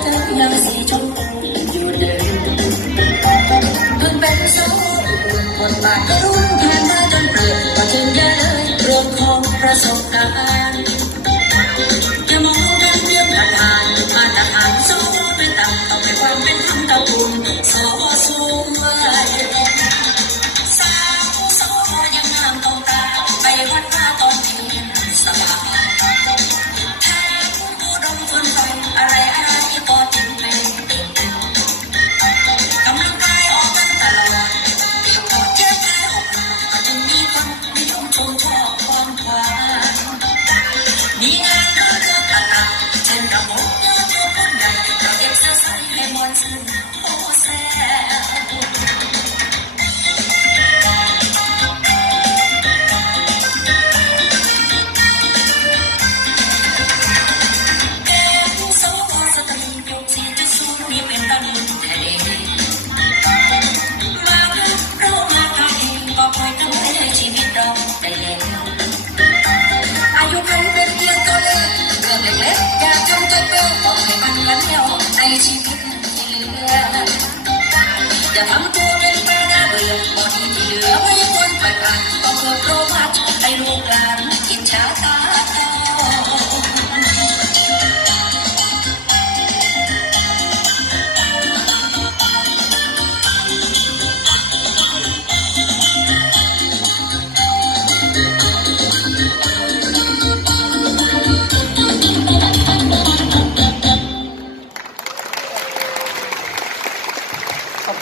แต่ว่าหัวใจยังสีชมพูอยู่เดิมเพิ่งเป็นโซ่บทบาทรุ่งผ่านมาจนเปลี่ยก็เยอะเลยรวมของประสบการณ์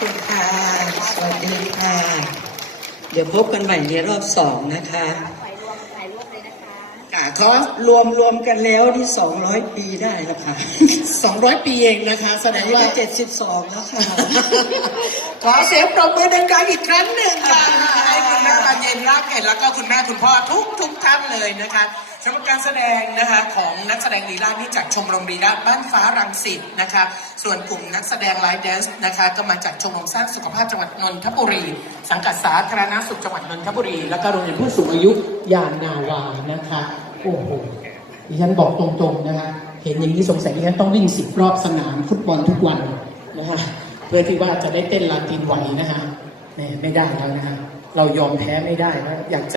คุณค่ะ สวัสดีค่ะ เดี๋ยวพบกันใหม่ในรอบสองนะคะค่ะ เขารวมรวมกันแล้วที่สองร้อยปีได้แล้วค่ะ200ปีเองนะคะ แสดแต่งนี่ว่าก็เจ็ดสิบสองแล้วค่ะ ขอเสียงปรบมือดังๆอีกครั้งหนึ่งค่ะขอบคุณค่ะให้คุณแม่ตอนเย็นรากเกตแล้วก็คุณแม่คุณพ่อทุกทุกท่านเลยนะคะสำหรับการแสดงนะคะของนักแสดงลีลานี่จากชมรมลีลาบ้านฟ้ารังสิตนะคะส่วนกลุ่มนักแสดงไลฟ์แดนซ์นะคะก็มาจากชมรมสร้างสุขภาพจังหวัดนนทบุรี สังกัดสาธารณสุขจังหวัดนนทบุรี แล้วก็โรงเรียนผู้สูงอายุยานนาวานะคะ โอ้โหดิฉันบอกตรงๆนะคะเห็นอย่างนี้สงสัยดิฉันต้องวิ่งสิบรอบสนามฟุตบอลทุกวันนะคะเพื่อที่ว่าจะได้เต้นลาตินไหวนะคะไม่ได้แล้วนะคะเรายอมแพ้ไม่ได้แล้วอยากจะ